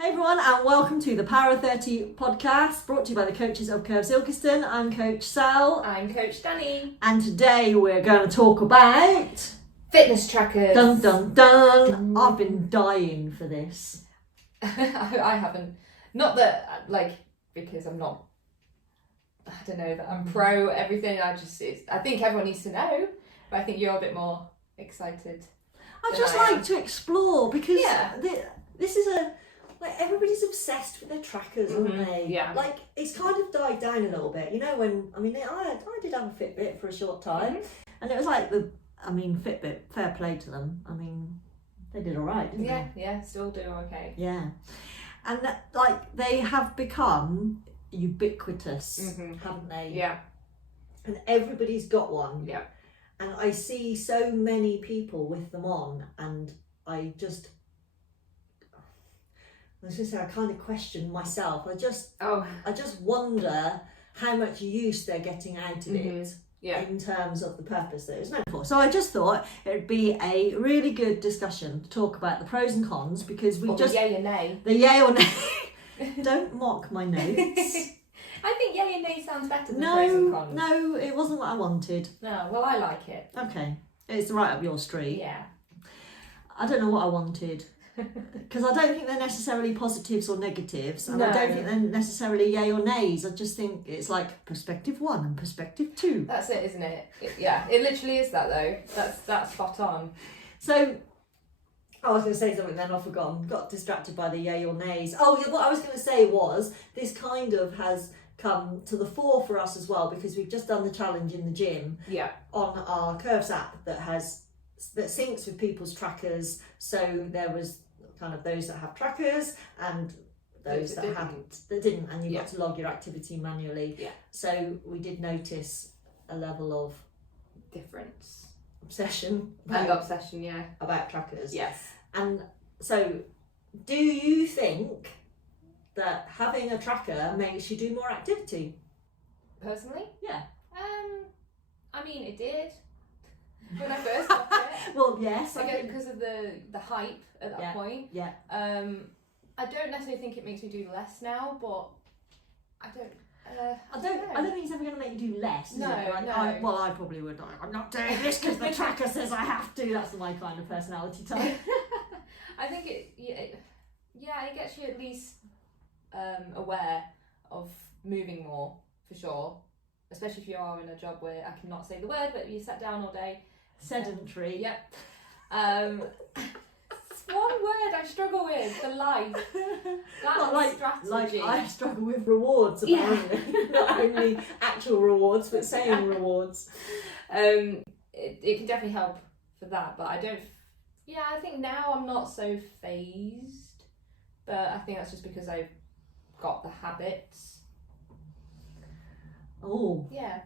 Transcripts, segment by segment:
Hey everyone, and welcome to the Power of 30 podcast, brought to you by the coaches of Curves Ilkeston. I'm Coach Sal. I'm Coach Danny. And today we're going to talk about... fitness trackers. Dun dun dun! I've been dying for this. I haven't. Not that, because I'm not... I don't know, that I'm pro everything. I think everyone needs to know, but I think you're a bit more excited. I just like to explore, because this is a... everybody's obsessed with their trackers, aren't they? Yeah. It's kind of died down a little bit. You know, I did have a Fitbit for a short time, and it was Fitbit, fair play to them. They did all right, didn't they? Yeah, still do okay. Yeah. And they have become ubiquitous, haven't they? Yeah. And everybody's got one. Yeah. And I see so many people with them on, and I was going to say, I kind of question myself. I just wonder how much use they're getting out of it in terms of the purpose that it was meant for. So I just thought it would be a really good discussion to talk about the pros and cons, because the yay or nay. The yay or nay. Don't mock my notes. I think yay and nay sounds better than pros and cons. No, it wasn't what I wanted. No, well, I like it. Okay, it's right up your street. Yeah. I don't know what I wanted. Because I don't think they're necessarily positives or negatives, and I don't think they're necessarily yay or nays. I just think it's like perspective 1 and perspective 2. That's it, isn't it? It literally is that, though. That's spot on. So, I was going to say something then I've forgotten. Got distracted by the yay or nays. Oh, yeah, what I was going to say was this kind of has come to the fore for us as well, because we've just done the challenge in the gym on our Curves app that syncs with people's trackers. So there was kind of those that have trackers and those that didn't, and you got to log your activity manually. Yeah. So we did notice a level of difference, obsession about trackers. Yes. And so, do you think that having a tracker makes you do more activity? Personally? Yeah. It did. When I first got it. Well, yes. Because of the hype at that point. Yeah. I don't necessarily think it makes me do less now, but I don't think it's ever going to make you do less. No. I probably would. I'm not doing this because the tracker says I have to. That's my kind of personality type. I think it gets you at least aware of moving more, for sure. Especially if you are in a job where I cannot say the word, but you sat down all day. Sedentary. Yep. It's one word I struggle with for life. Strategy. I struggle with rewards, apparently. Not only actual rewards, but saying rewards. It can definitely help for that, but I don't... Yeah, I think now I'm not so phased, but I think that's just because I've got the habits. Oh. Yeah.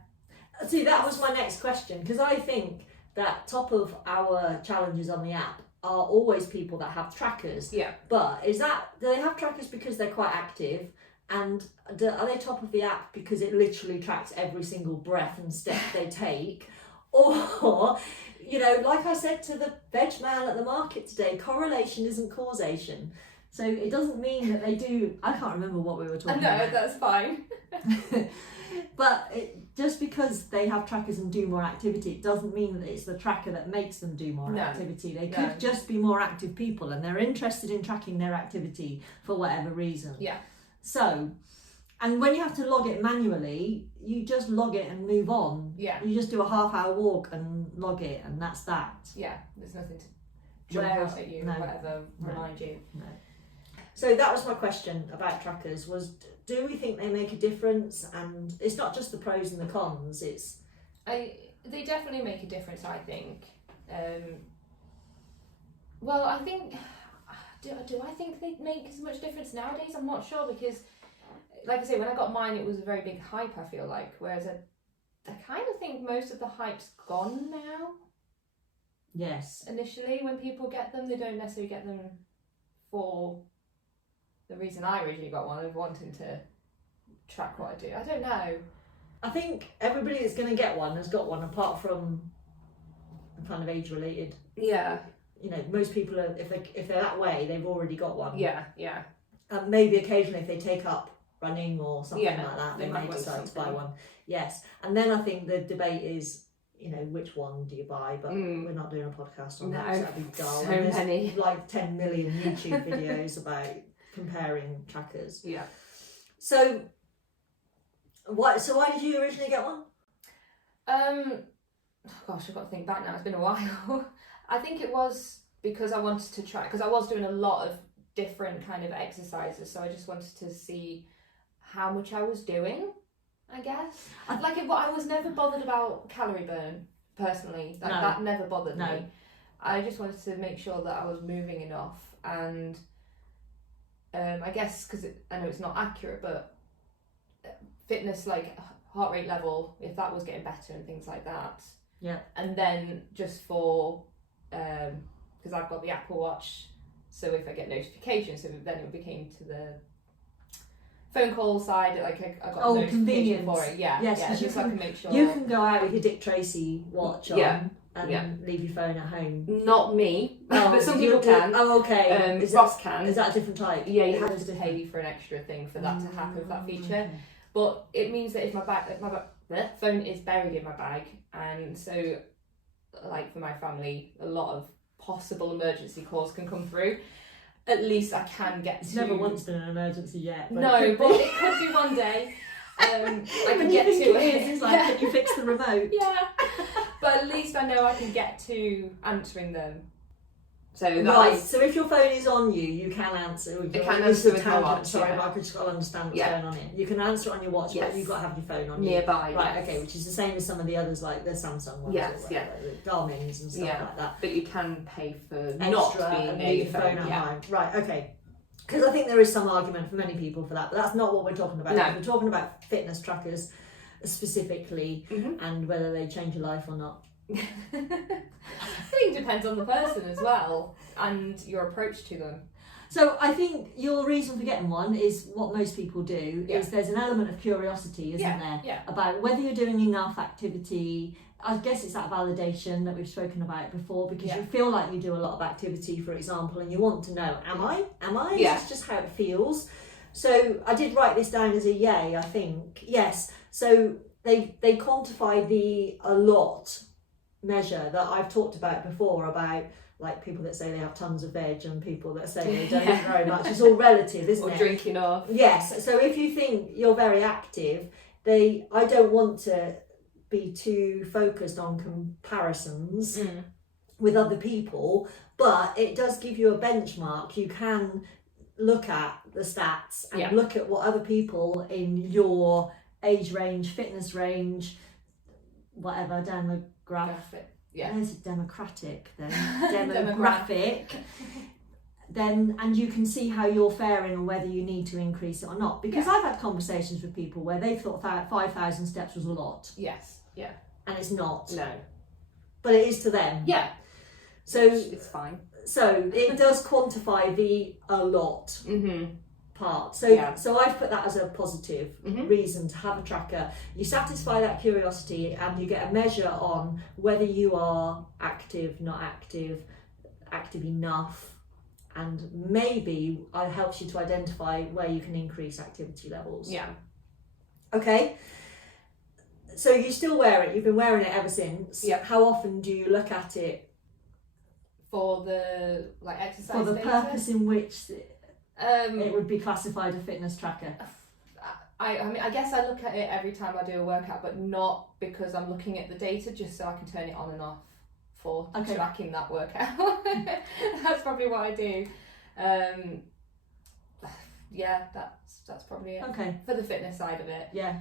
See, that was my next question, because I think that top of our challenges on the app are always people that have trackers. Yeah. But do they have trackers because they're quite active, and are they top of the app because it literally tracks every single breath and step they take? Or, like I said to the veg man at the market today, correlation isn't causation. So it doesn't mean that they do... I can't remember what we were talking about. No, that's fine. But just because they have trackers and do more activity, it doesn't mean that it's the tracker that makes them do more activity. They could just be more active people, and they're interested in tracking their activity for whatever reason. Yeah. So, and when you have to log it manually, you just log it and move on. Yeah. You just do a half-hour walk and log it, and that's that. Yeah, there's nothing to jump out at you, whatever, remind you. No. So that was my question about trackers, was do we think they make a difference? And it's not just the pros and the cons, they definitely make a difference, I think. Well, I think, do I think they make as much difference nowadays? I'm not sure, because, like I say, when I got mine, it was a very big hype, I feel like, whereas I kind of think most of the hype's gone now. Yes. Initially, when people get them, they don't necessarily get them for the reason I originally got one, of wanting to track what I do. I don't know. I think everybody that's going to get one has got one, apart from the kind of age-related. Yeah. You know, most people are, if they're that way, they've already got one. Yeah. maybe occasionally if they take up running or something Yeah, like that, they they might may want decide to buy something. one. Yes, and then I think the debate is, which one do you buy? But we're not doing a podcast on that, because that'd be dull. So And there's many. like 10 million YouTube videos about comparing trackers. Yeah. So why did you originally get one? Gosh, I've got to think back now. It's been a while. I think it was because I wanted to try, because I was doing a lot of different kind of exercises, so I just wanted to see how much I was doing, I guess. I was never bothered about calorie burn, personally. Like, that never bothered me. I just wanted to make sure that I was moving enough, and I guess because I know it's not accurate, but fitness, like heart rate level, if that was getting better and things like that. Yeah. And then just for, because I've got the Apple Watch, so if I get notifications, so then it became to the phone call side, like I got a notification for it. Yeah, yes, yeah, just so I can make sure. You can go out with your Dick Tracy watch on Yeah. and leave your phone at home. Not me, but some people can. Oh, okay. Ross can. Is that a different type? Yeah, you have to pay for an extra thing for that to happen, with that feature. Okay. But it means that if the phone is buried in my bag, and so, like for my family, a lot of possible emergency calls can come through. At least I can get It's to. never once been an emergency yet. But No, it but it could be one day. I can get to it. It's like, can you fix the remote? Yeah, but at least I know I can get to answering them. So right. So if your phone is on you, you can answer. It can answer with my watch. Sorry, but I just got to understand what's going on here. You can answer it on your watch, but you've got to have your phone on nearby. you. Right. Okay. Which is the same as some of the others, like the Samsung ones, the Garmin's and stuff like that. But you can pay for extra not being and near leave your phone phone. at home. Right. Okay. Because I think there is some argument for many people for that, but that's not what we're talking about. No. We're talking about fitness trackers specifically, and whether they change your life or not. I think it depends on the person as well and your approach to them. So I think your reason for getting one is what most people do, is there's an element of curiosity, isn't there? Yeah. About whether you're doing enough activity. I guess it's that validation that we've spoken about before, because you feel like you do a lot of activity, for example, and you want to know, am I? Yeah. Is this just how it feels? So I did write this down as a yay, I think. Yes. So they quantify the a lot measure that I've talked about before, about like people that say they have tons of veg and people that say they don't eat very much. It's all relative, isn't it? Or drinking off. Yes. So if you think you're very active, I don't want to be too focused on comparisons with other people, but it does give you a benchmark. You can look at the stats and look at what other people in your age range, fitness range, whatever, demographic. There's a democratic then. Demographic. Then, and you can see how you're faring or whether you need to increase it or not. Because I've had conversations with people where they thought 5,000 steps was a lot. Yes. Yeah. And it's not. No. But it is to them. Yeah. So it's fine. So it does quantify the a lot part. So I've put that as a positive reason to have a tracker. You satisfy that curiosity and you get a measure on whether you are active, not active, active enough, and maybe it helps you to identify where you can increase activity levels. Yeah. Okay. So you still wear it. You've been wearing it ever since. Yeah. How often do you look at it? For the exercise For the data? purpose in which it would be classified a fitness tracker. I mean, I guess I look at it every time I do a workout, but not because I'm looking at the data, just so I can turn it on and off for tracking that workout. That's probably what I do. Yeah, that's probably it. Okay. For the fitness side of it. Yeah.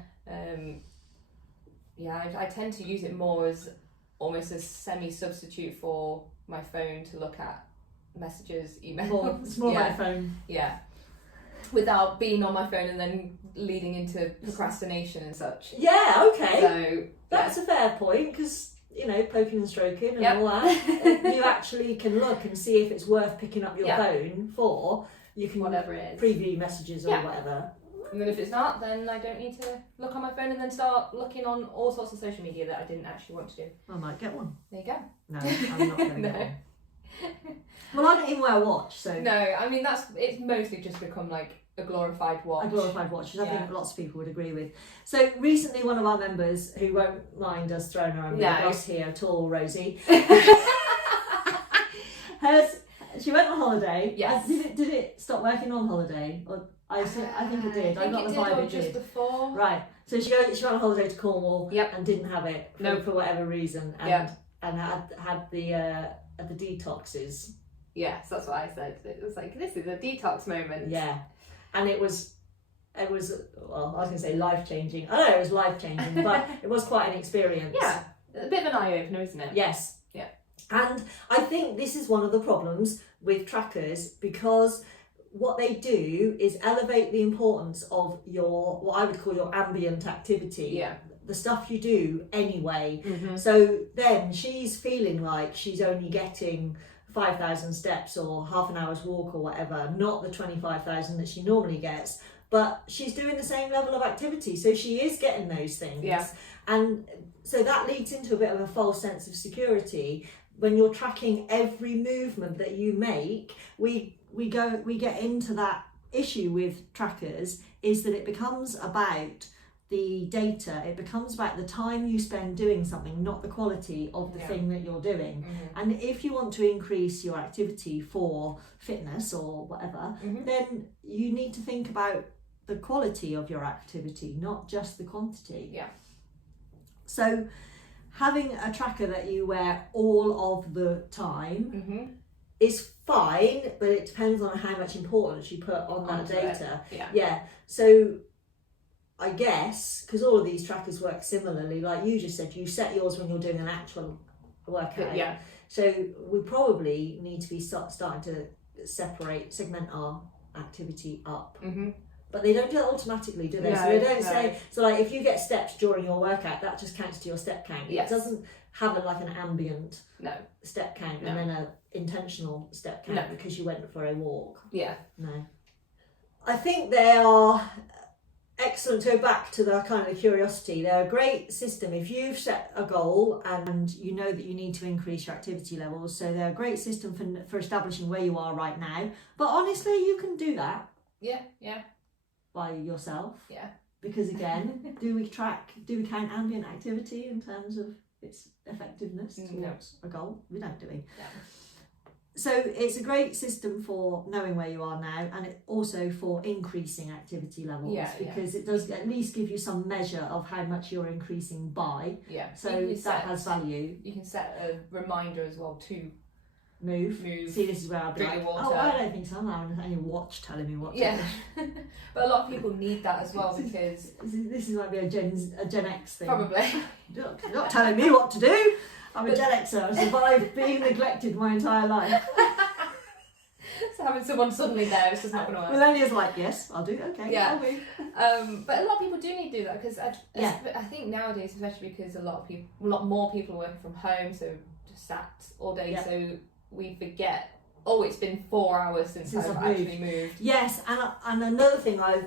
I tend to use it more as almost a semi-substitute for my phone to look at messages, emails. It's more like a phone. Yeah. Without being on my phone and then leading into procrastination and such. Yeah, okay. So that's a fair point, because poking and stroking and all that, you actually can look and see if it's worth picking up your phone for. You can whatever it is. Preview messages or whatever. And then if it's not, then I don't need to look on my phone and then start looking on all sorts of social media that I didn't actually want to do. I might get one. There you go. No, I'm not going to No. get one. Well, I don't even wear a watch, so No, I mean it's mostly just become like a glorified watch. a glorified watch, which I think lots of people would agree with. So recently, one of our members, who won't mind us throwing her under the bus here at all, Rosie, she went on holiday. Yes. Did it stop working on holiday? Or I think it did. I got the vibe it just did. before. Right. So she went on holiday to Cornwall. Yep. And didn't have it for whatever reason. And had the detoxes. Yes, that's what I said. It was like, this is a detox moment. Yeah. And it was well, I was going to say life-changing. I don't know, it was life-changing, but it was quite an experience. Yeah, a bit of an eye-opener, isn't it? Yes. Yeah. And I think this is one of the problems with trackers, because what they do is elevate the importance of what I would call your ambient activity. Yeah. The stuff you do anyway. Mm-hmm. So then she's feeling like she's only getting 5,000 steps or half an hour's walk or whatever, not the 25,000 that she normally gets, but she's doing the same level of activity, so she is getting those things. Yeah. And so that leads into a bit of a false sense of security. When you're tracking every movement that you make, we get into that issue with trackers, is that it becomes about the data, it becomes about the time you spend doing something, not the quality of the thing that you're doing. Mm-hmm. And if you want to increase your activity for fitness or whatever, then you need to think about the quality of your activity, not just the quantity. Yeah. So having a tracker that you wear all of the time is fine, but it depends on how much importance you put on that data. Yeah. So I guess, because all of these trackers work similarly, like you just said, you set yours when you're doing an actual workout. Yeah. So we probably need to be starting to segment our activity up. But they don't do it automatically, do they? No, so they don't say, so like if you get steps during your workout, that just counts to your step count. Yes. It doesn't have an ambient step count No. and then an intentional step count because you went for a walk. Yeah. No. I think they are excellent. To go back to the kind of the curiosity, they're a great system if you've set a goal and you know that you need to increase your activity levels. So they're a great system for establishing where you are right now. But honestly, you can do that. Yeah. By yourself. Yeah. Because again, do we count ambient activity in terms of its effectiveness towards a goal? We don't, do we? Yeah. So it's a great system for knowing where you are now, and it also for increasing activity levels, because it does at least give you some measure of how much you're increasing by. Yeah. So that has value. You can set a reminder as well to move. See, this is where I'll be drink like, your water. oh, I don't think so. I'm having a watch telling me what to do. But a lot of people need that as well, because this might be a Gen X thing. Probably. You're not telling me what to do. I'm a Gen Xer. I survived being neglected my entire life. So having someone suddenly there, it's just not going to work. Millennials like, yes, I'll do it. Okay, yeah. I'll move. But a lot of people do need to do that, because I think nowadays, especially because a lot more people are working from home, so just sat all day, so we forget. Oh, it's been 4 hours since I've actually moved. Yes, and another thing I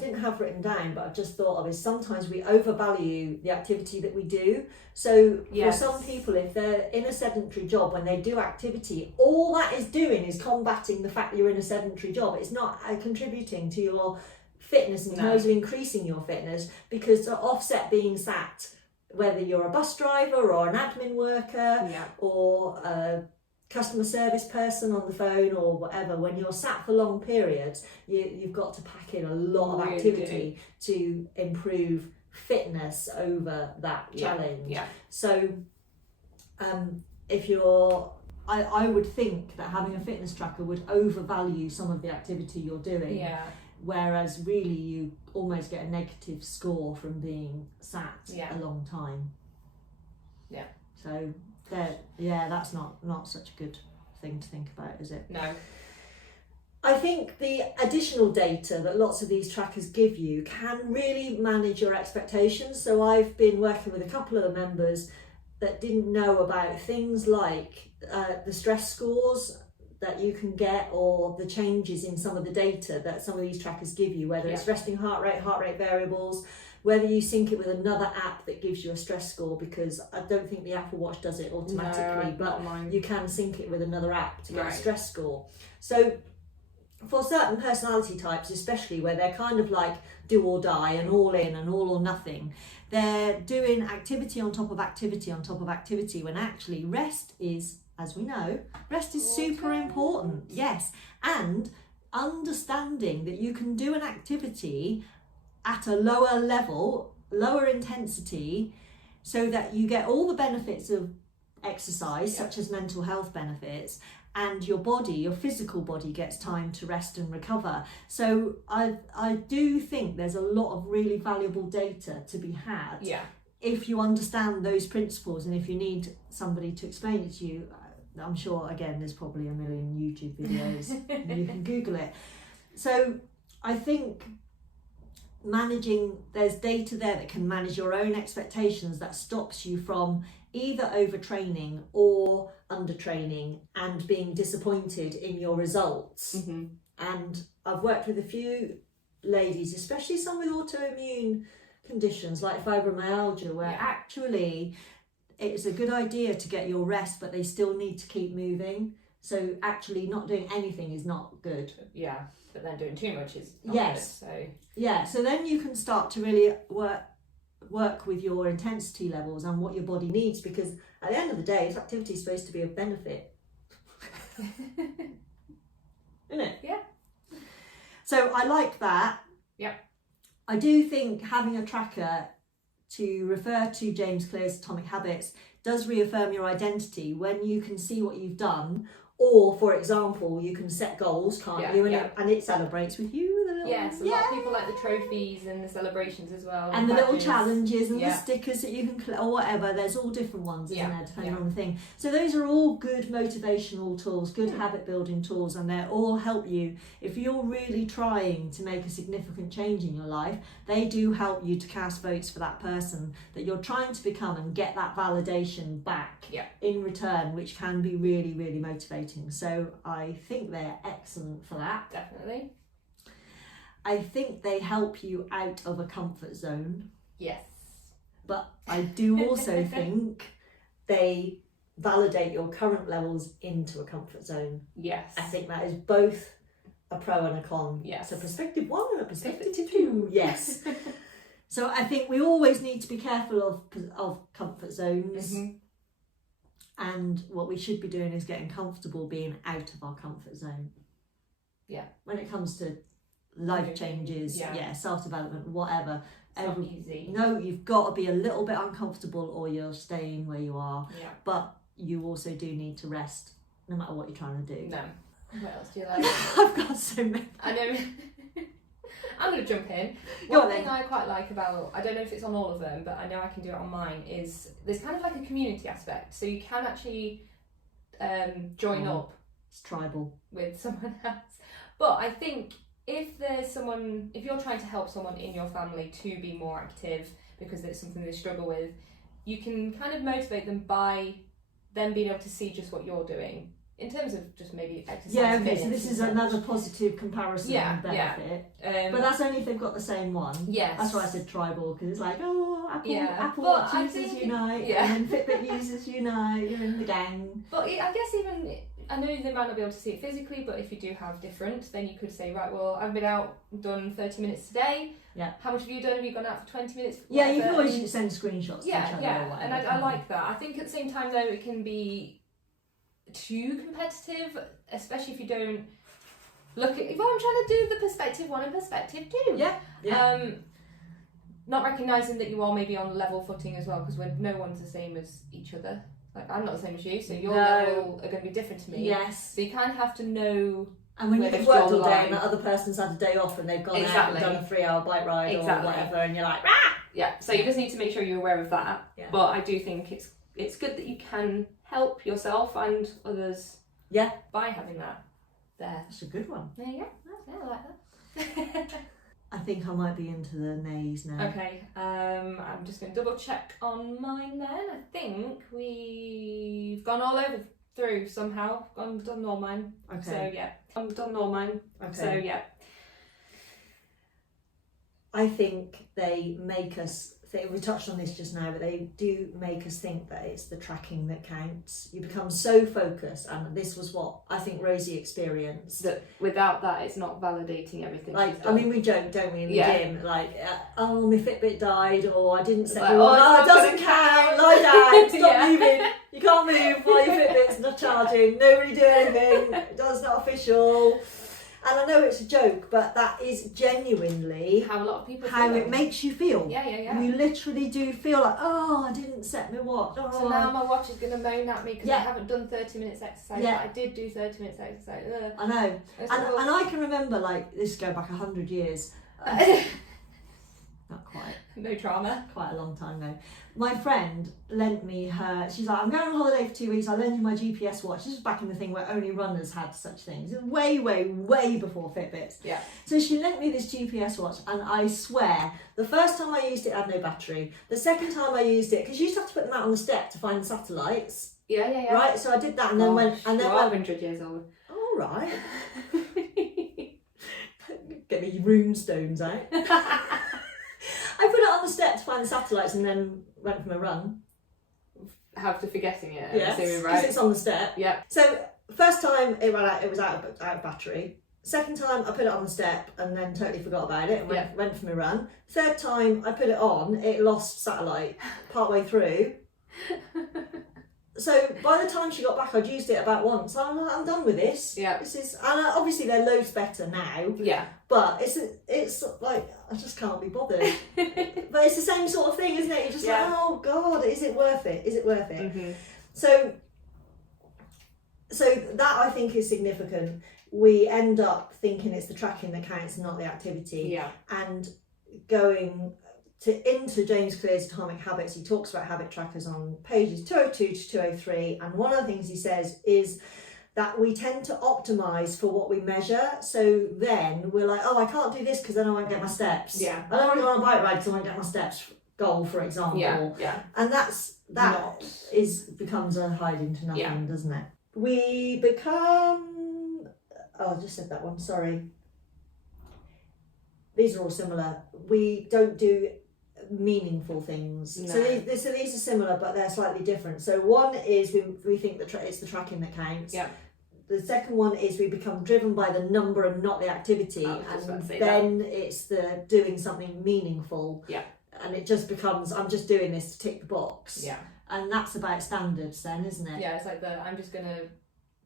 didn't have written down, but I've just thought of, is sometimes we overvalue the activity that we do. So for some people, if they're in a sedentary job, when they do activity, all that is doing is combating the fact that you're in a sedentary job. It's not contributing to your fitness in terms of increasing your fitness, because to offset being sat, whether you're a bus driver or an admin worker or a customer service person on the phone or whatever, when you're sat for long periods, you've got to pack in a lot of activity to improve fitness over that challenge. So if you're I would think that having a fitness tracker would overvalue some of the activity you're doing, whereas really you almost get a negative score from being sat a long time. So that's not such a good thing to think about, is it? No. I think the additional data that lots of these trackers give you can really manage your expectations. So I've been working with a couple of the members that didn't know about things like the stress scores that you can get, or the changes in some of the data that some of these trackers give you, whether it's resting heart rate variables, whether you sync it with another app that gives you a stress score, because I don't think the Apple Watch does it automatically, but you can sync it with another app to get a stress score. So for certain personality types, especially where they're kind of like do or die and all in and all or nothing, they're doing activity on top of activity on top of activity, when actually rest is, as we know, rest is super important. Yes. And understanding that you can do an activity at a lower level, lower intensity, so that you get all the benefits of exercise, such as mental health benefits, and your body, your physical body, gets time to rest and recover. So I do think there's a lot of really valuable data to be had if you understand those principles, and if you need somebody to explain it to you. I'm sure, again, there's probably a million YouTube videos. You can Google it. So I think there's data there that can manage your own expectations, that stops you from either overtraining or undertraining and being disappointed in your results. And I've worked with a few ladies, especially some with autoimmune conditions like fibromyalgia, where actually it's a good idea to get your rest, but they still need to keep moving. So actually not doing anything is not good. Yeah, but then doing too much is not good. So so then you can start to really work with your intensity levels and what your body needs, because at the end of the day, this activity is supposed to be of benefit. Isn't it? Yeah. So I like that. Yeah. I do think having a tracker, to refer to James Clear's Atomic Habits, does reaffirm your identity when you can see what you've done. Or, for example, you can set goals, can't you? And it celebrates with you. Yes, a lot of people like the trophies and the celebrations as well. And the little challenges and the stickers that you can collect, or whatever. There's all different ones, isn't there, depending on the thing. So those are all good motivational tools, good habit building tools, and they all help you. If you're really trying to make a significant change in your life, they do help you to cast votes for that person that you're trying to become, and get that validation back in return, which can be really, really motivating. So I think they're excellent for that. Definitely. I think they help you out of a comfort zone. Yes. But I do also think they validate your current levels into a comfort zone. Yes. I think that is both a pro and a con. Yes. So perspective 1 and a perspective 2. Yes. So I think we always need to be careful of comfort zones. And what we should be doing is getting comfortable being out of our comfort zone. Yeah. When it comes to life changes, self-development, whatever. It's not easy. No, you've got to be a little bit uncomfortable, or you're staying where you are. Yeah. But you also do need to rest, no matter what you're trying to do. No. What else do you like? I've got so many. I know. I'm going to jump in. Go One on thing then. I quite like about, I don't know if it's on all of them, but I know I can do it on mine, is there's kind of like a community aspect. So you can actually join up. It's tribal. With someone else. But I think if you're trying to help someone in your family to be more active because it's something they struggle with, you can kind of motivate them by them being able to see just what you're doing in terms of just maybe exercise. Yeah, okay, so this is another positive comparison and benefit. But that's only if they've got the same one. Yes. That's why I said tribal, because it's like, Apple But Watch users unite, and then Fitbit users unite, you're in the gang. But I guess even, I know they might not be able to see it physically, but if you do have different, then you could say, right, well, I've been out, done 30 minutes today. Yeah. How much have you done? Have you gone out for 20 minutes? Yeah, you can always send screenshots to each other or whatever. And I like that. I think at the same time, though, it can be too competitive, especially if you don't look at, well, I'm trying to do the perspective 1 and perspective 2. Yeah. Not recognising that you are maybe on level footing as well, because no one's the same as each other. Like, I'm not the same as you, so your level are going to be different to me. Yes. So you kind of have to know. And when you've worked all day and that other person's had a day off and they've gone out and done a 3-hour bike ride or whatever, and you're like, ah! Yeah, so you just need to make sure you're aware of that. Yeah. But I do think it's good that you can help yourself and others by having that there. That's a good one. There you go. Yeah, I like that. I think I might be into the nays now. Okay, I'm just going to double check on mine then. I think we've gone all over through somehow. I've done all mine. Okay. So yeah, I've done all mine. Okay. So yeah. I think they make us think, we touched on this just now, but they do make us think that it's the tracking that counts. You become so focused, and this was what I think Rosie experienced. That without that, it's not validating everything. Like, I mean, we joke, don't we, in the Yeah. gym? Like, oh, my Fitbit died, or I didn't set Like, my oh, watch. it's Oh, not it doesn't gonna count. count. Lie down. Stop Yeah. moving. You can't move while your Fitbit's not charging. Nobody do anything. That's not official. And I know it's a joke, but that is genuinely how a lot of people how feel. it makes you feel. Yeah. You literally do feel like, oh, I didn't set my watch. Oh, So now my watch is going to moan at me because Yeah. I haven't done 30 minutes exercise. Yeah. But I did do 30 minutes exercise. I know. It's And like, I can remember, like, this go back 100 years. Not quite. no trauma. Quite a long time though. My friend lent me her, she's like, I'm going on holiday for 2 weeks, I'll lend you my GPS watch. This was back in the thing where only runners had such things. It was way, way, way before Fitbits. Yeah. So she lent me this GPS watch, and I swear, the first time I used it, it had no battery. The second time I used it, because you used to have to put them out on the step to find the satellites, Yeah. right? So I did that, and then went, and then you're went, 100 years old. all right. Get me rune stones out. I put it on the step to find the satellites, and then went for my run. After forgetting it. Yes, Assuming, because right? it's on the step. Yeah. So first time it ran out, it was out of battery. Second time I put it on the step and then totally forgot about it and went for my run. Third time I put it on, it lost satellite partway through. So by the time she got back, I'd used it about once. I'm done with this. Yeah. This is, and obviously they're loads better now. Yeah. But it's like, I just can't be bothered. But it's the same sort of thing, isn't it? You're just like, oh God, is it worth it? Is it worth it? Mm-hmm. So that I think is significant. We end up thinking it's the tracking that counts, not the activity. Yeah. And going into James Clear's Atomic Habits, he talks about habit trackers on pages 202 to 203. And one of the things he says is that we tend to optimize for what we measure. So then we're like, oh, I can't do this because then I won't get my steps. Yeah. I don't want to go on a bike ride because I won't get my steps goal, for example. Yeah. And becomes a hide into nothing, doesn't it? We become, I just said that one, sorry. These are all similar. We don't do meaningful things. No. So these are similar, but they're slightly different. So one is we think that it's the tracking that counts. Yeah. The second one is we become driven by the number and not the activity, and then it's the doing something meaningful. Yeah. And it just becomes, I'm just doing this to tick the box. Yeah. And that's about standards then, isn't it? Yeah, it's like I'm just going to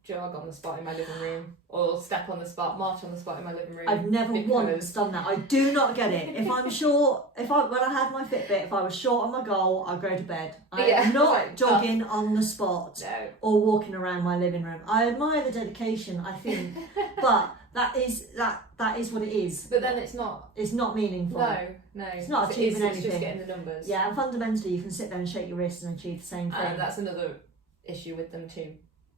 jog on the spot in my living room, or step on the spot, march on the spot in my living room. I've never once done that. I do not get it. If I'm short, when I had my Fitbit, if I was short on my goal, I'd go to bed. I'm not like, jogging on the spot or walking around my living room. I admire the dedication, I think, but that is what it is. But then it's not. It's not meaningful. No. It's not achieving anything. It's just getting the numbers. Yeah, and fundamentally, you can sit there and shake your wrists and achieve the same thing. And that's another issue with them too.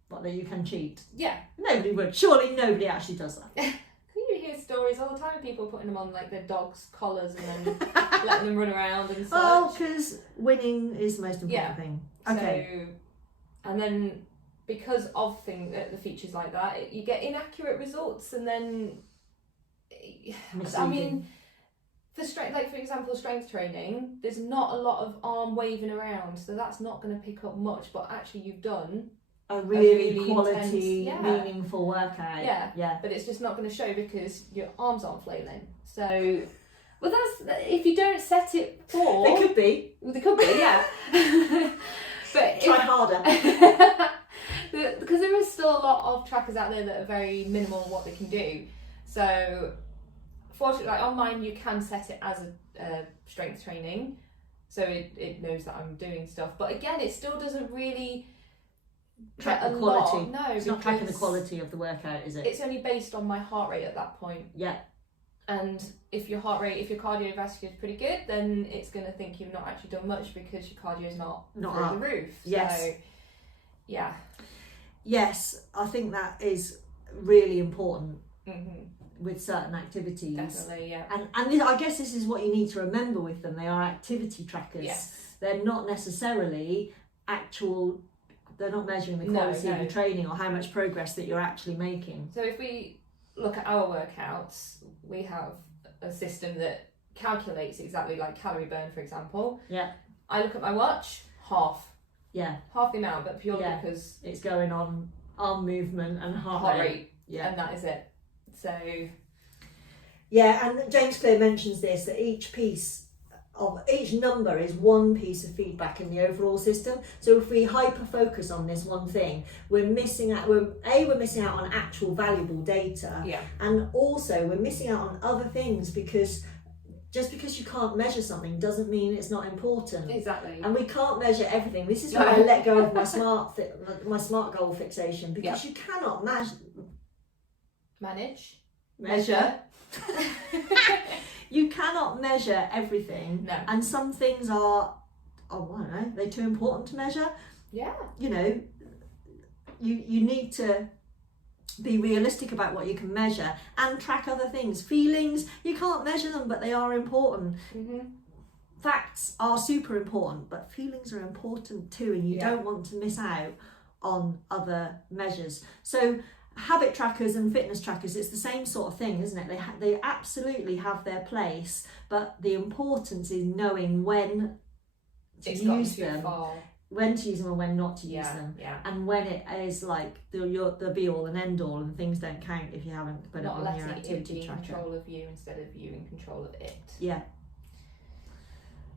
But that you can cheat. Yeah. Nobody would. Surely nobody actually does that. You hear stories all the time of people putting them on like their dogs' collars and then letting them run around and such. Oh, because winning is the most important thing. Okay. So, and then because of the features like that, you get inaccurate results, and then Misleading. I mean, for example, strength training, there's not a lot of arm waving around, so that's not going to pick up much. But actually, you've done a really intense, quality, yeah. meaningful workout. Yeah. But it's just not going to show because your arms aren't flailing. So, well, that's if you don't set it for. They could be. Well, they could be, yeah. But try harder. Because there is still a lot of trackers out there that are very minimal in what they can do. So, fortunately, like on mine, you can set it as a strength training, so it knows that I'm doing stuff. But again, it still doesn't really track the quality. No, it's not tracking the quality of the workout, is it? It's only based on my heart rate at that point. Yeah. And if your cardiovascular is pretty good, then it's going to think you've not actually done much because your cardio is not through the roof. Yes. So, yeah. Yes, I think that is really important with certain activities. Definitely, yeah. And I guess this is what you need to remember with them. They are activity trackers. Yes. They're not necessarily actual. they're not measuring the No, quality of no. your training or how much progress that you're actually making. So if we look at our workouts, we have a system that calculates exactly like calorie burn, for example. Yeah. I look at my watch, half Yeah, the amount, but purely Yeah. because it's going on arm movement and heart rate, Yeah. and that is it. So Yeah, and James Clear mentions this, that each number is one piece of feedback in the overall system. So if we hyper focus on this one thing, we're missing out. We're missing out on actual valuable data, yeah, and also we're missing out on other things, because just because you can't measure something doesn't mean it's not important. exactly. And we can't measure everything. This is why I let go of my smart goal fixation, because you cannot measure. You cannot measure everything. No. And some things are, I don't know, they're too important to measure. Yeah. You know, you need to be realistic about what you can measure and track other things. Feelings, you can't measure them, but they are important. Mm-hmm. Facts are super important, but feelings are important too, and you don't want to miss out on other measures. So habit trackers and fitness trackers, it's the same sort of thing, isn't it? They absolutely have their place, but the importance is knowing when to use them, when to use them and when not to use them, and when it is like the be all and end all, and things don't count if you haven't put it on your activity it tracker. in control of you instead of you in control of it. Yeah.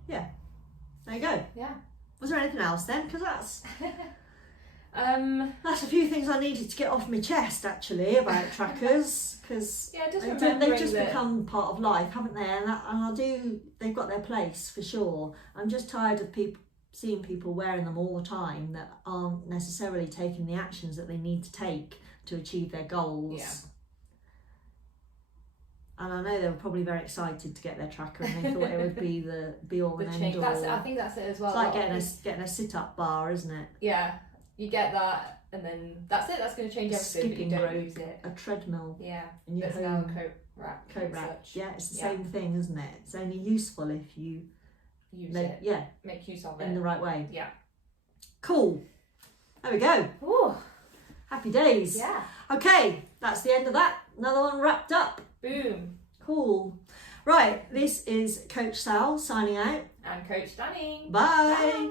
There you go. Yeah. Was there anything else then? Because that's that's a few things I needed to get off my chest actually about trackers, because they've just become part of life, haven't they? And they've got their place for sure. I'm just tired of seeing people wearing them all the time that aren't necessarily taking the actions that they need to take to achieve their goals. Yeah. And I know they were probably very excited to get their tracker, and they thought it would be the be all and end all. I think that's it as well. It's like getting a sit-up bar, isn't it? Yeah, you get that, and then that's it. That's going to change everything. Skipping but you don't rope, use it. a treadmill. Yeah, in your that's now a home. coat rack. Yeah, it's the same thing, isn't it? It's only useful if you make use of it in the right way. Yeah. Cool. There we go. Ooh. Happy days. Yeah. Okay, that's the end of that. Another one wrapped up. Boom. Cool. Right, this is Coach Sal signing out. And Coach Danny. Bye. Bye.